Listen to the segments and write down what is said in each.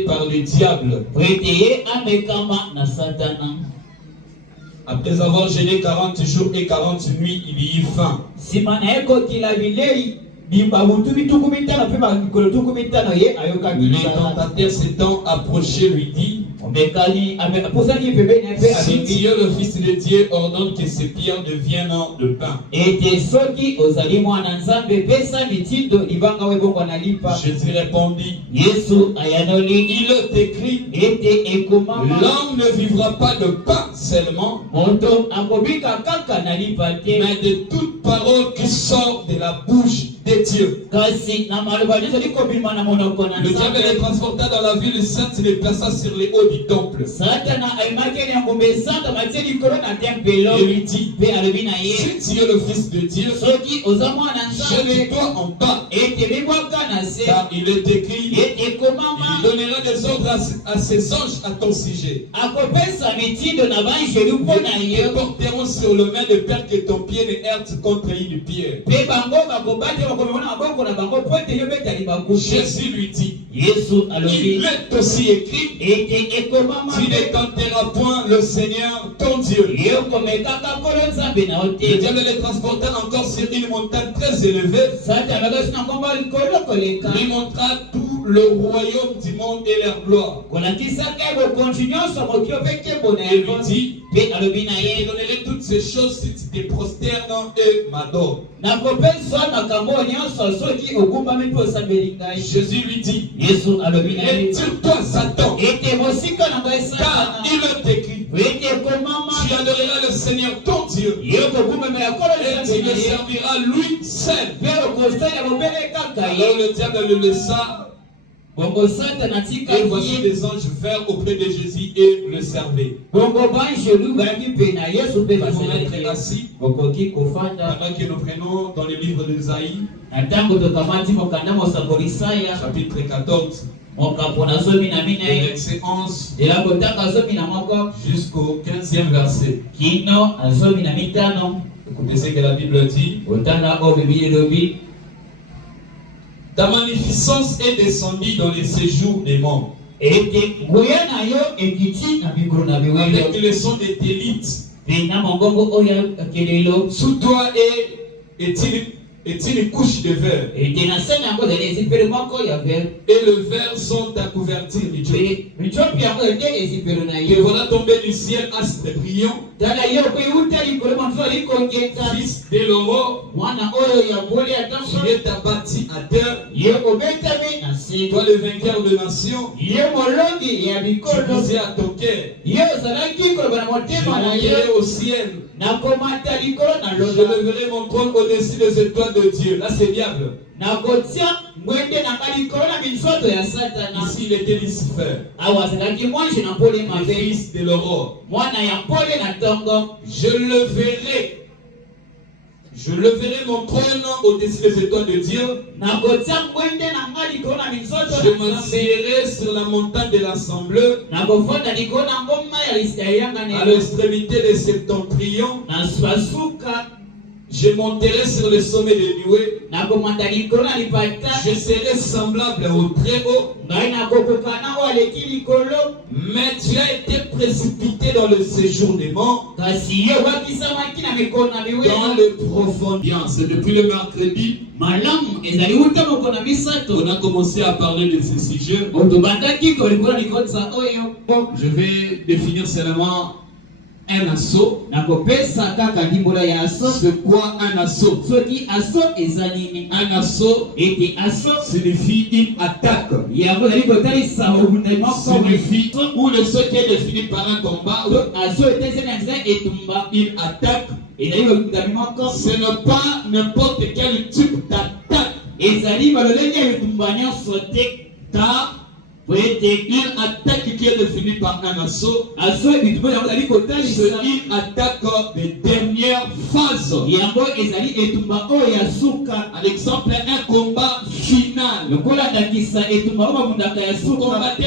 par le diable. Après avoir jeûné 40 jours et 40 nuits, il y eut faim. Le tentateur s'étant approché lui dit: si tu es le Fils de Dieu, ordonne que ces pierres deviennent de pain. Jésus répondit: il est écrit, l'homme ne vivra pas de pain seulement, mais de toute parole qui sort de la bouche de Dieu. Le diable les transporta dans la ville sainte et les plaça sur les hauts du temple. Et lui dit: si tu es le Fils de Dieu, jette-toi en bas, car il est écrit, il donnera des ordres à ses anges à ton sujet. Ils porteront sur le main de peur que ton pied ne heurte contre une pierre. Jésus lui dit: il est aussi écrit, tu ne tenteras point le Seigneur ton Dieu. Le diable les transporta encore sur une montagne très élevée. Lui montra tout le royaume du monde et leur gloire. Et lui dit: je te donnerai toutes ces choses si tu te prosternes et m'adores. Jésus lui dit: retire-toi Satan, car il est écrit, tu adoreras le Seigneur ton Dieu et tu le serviras lui seul. Alors le diable le laissa. Et voici des anges vinrent auprès de Jésus et le servaient. Nous pouvons être assis pendant que nous prenons dans le livre d'Ésaïe, chapitre 14, verset 11 jusqu'au 15e verset. Écoutez ce que la Bible dit. Ta magnificence est descendue dans les séjours des morts, avec le son de tes litres. Sous toi est une couche de verre, et le verre sont ta couverture. Et voilà tombé du ciel astre brillant, fils d'Eloro, tu es abattu à terre, toi le vainqueur de nations, tu disais à ton cœur, je monterai au ciel, je leverai mon trône au-dessus des étoiles de Dieu. Là c'est diable. Ici il était Lucifer, le fils de l'aurore. Je leverai mon trône au-dessus des étoiles de Dieu. Je m'assierai sur la montagne de l'Assemblée, à l'extrémité des septentrions. Je monterai sur le sommet des nuées. Je serai semblable au Très-Haut. Mais tu as été précipité dans le séjour des morts, dans le profond. C'est depuis le mercredi on a commencé à parler de ce sujet. Je vais définir seulement un assaut. C'est quoi un assaut? Un assaut signifie une attaque. Signifie ou le saut qui est défini par un combat, une attaque. Ce n'est pas n'importe quel type d'attaque. Car une attaque qui est définie par un assaut, c'est une attaque de dernière phase. Un exemple, un combat final.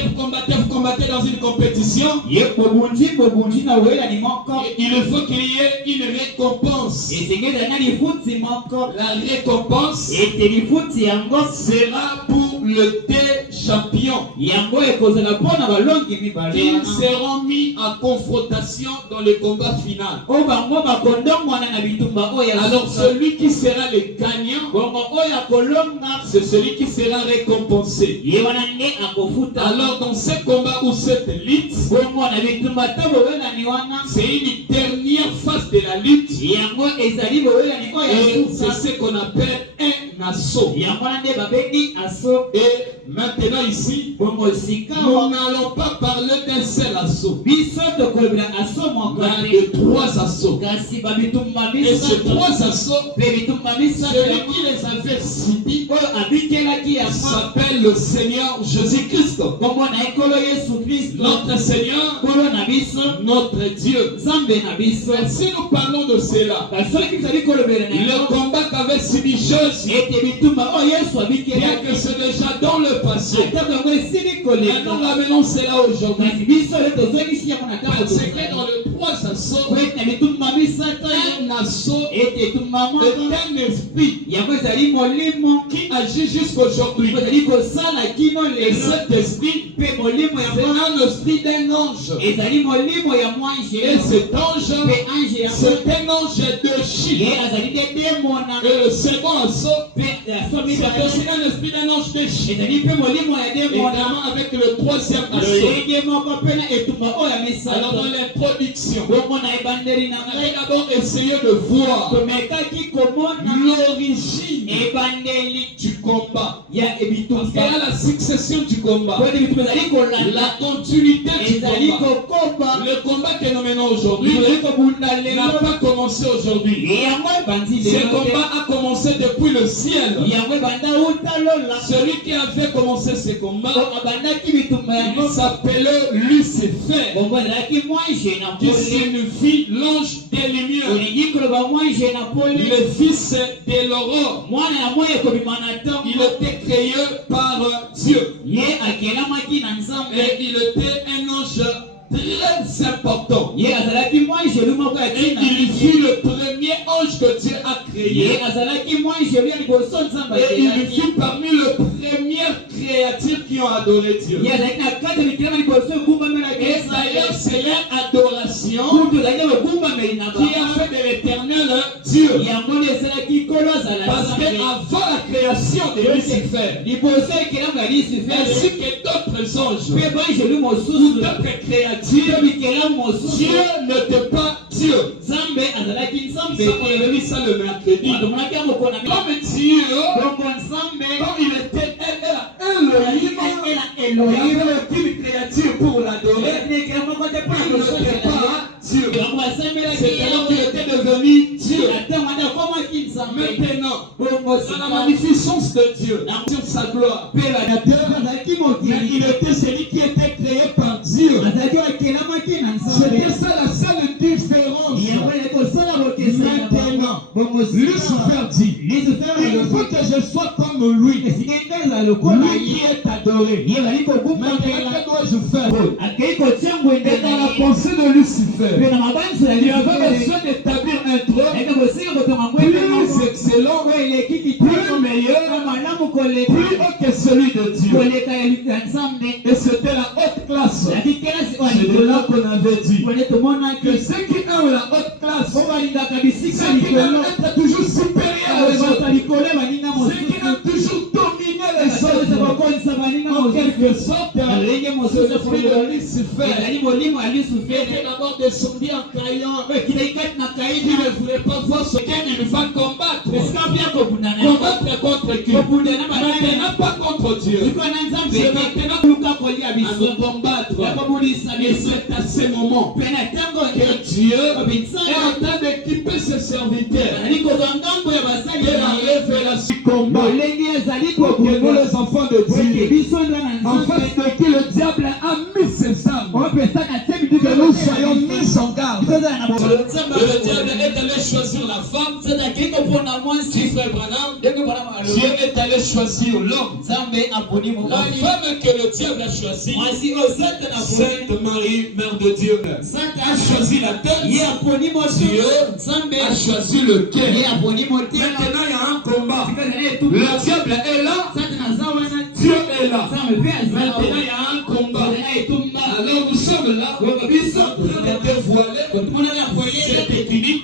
Combattre combattez dans une compétition, il faut qu'il y ait une récompense. La récompense sera pour le champion. Ils seront mis en confrontation dans le combat final. Alors celui qui sera le gagnant, c'est celui qui sera récompensé. Alors dans ce combat ou cette lutte, c'est une dernière phase de la lutte. Et c'est ce qu'on appelle un assaut. Et maintenant ici, nous n'allons pas parler d'un seul assaut, mais de 3 assauts. Et ces 3 assauts, celui qui les avait cités s'appelle le Seigneur Jésus-Christ. Notre Seigneur, notre Dieu. Si nous parlons de cela, le combat qu'avait subi Jésus, bien que c'est déjà dans le passé, maintenant ramenons cela aujourd'hui. Parce que dans le 3 assauts, un assaut est un esprit qui agit jusqu'aujourd'hui. Et cet esprit, c'est un esprit d'un ange. Et cet ange, c'est un ange de Chine. Et le second assaut, c'est aussi un esprit d'un ange de Chine. Également avec le 3e assaut. Alors dans l'introduction, on va d'abord essayer de voir l'origine du combat. Parce qu'il y a la succession du combat, la continuité du combat. Le combat que nous menons aujourd'hui n'a pas commencé aujourd'hui. Ce combat a commencé depuis le ciel. Celui qui avait commencé ce combat, il s'appelait Lucifer, qui signifie l'ange des lumières, le fils de l'aurore. Il était créé par Dieu. Et il était un ange très important. Et il fut le premier ange que Dieu a créé. Et il fut parmi les premières créatures qui ont adoré Dieu. Et d'ailleurs, c'est leur adoration qui a fait de l'éternel Dieu. Parce qu'avant la création de Lucifer, ainsi que d'autres anges ou d'autres créatures, Dieu n'était pas Dieu. Ça, on avait vu ça le mercredi. Comme Dieu, comme il était Elohim, il avait aucune créature pour l'adorer. Il n'était pas Dieu. C'est alors qu'il était devenu Dieu. Maintenant, dans la magnificence de Dieu, sur sa gloire, il était celui qui était créé par Dieu. C'était ça la seule différence. Maintenant, Lucifer dit, il faut que je sois comme lui. Lui qui est adoré. Maintenant, que dois-je faire? Et dans la pensée de Lucifer, il avait besoin d'établir un trône plus excellent, plus meilleur, plus haut que celui de Dieu. Et c'était la haute classe. C'est de là qu'on avait dit que ceux qui ont la haute classe, ceux qui aiment être toujours supérieurs aux autres, ceux qui aiment toujours dominer les autres, en quelque sorte, ce esprit de Lucifer était d'abord descendu en Caïn. Il ne voulait pas voir ce qu'il va combattre. Combattre contre qui? Maintenant pas contre Dieu. C'est maintenant à nous combattre. Et c'est à ce moment que Dieu est en train d'équiper ses serviteurs. Et la révélation combat. Pour que nous les enfants de Dieu, en face de qui le diable a mis ses âmes, que nous soyons mis en garde. Le diable est allé choisir la femme. Frère Branham, Dieu est allé choisir l'homme. La femme que le diable a choisi choisi Sainte Marie, Mère de Dieu. A choisi la tête. Dieu a choisi le cœur. Maintenant, il y a un combat. Le diable est là. Dieu est là. Maintenant, il y a un combat. Alors, nous sommes là. Nous sommes en train de dévoiler cette technique.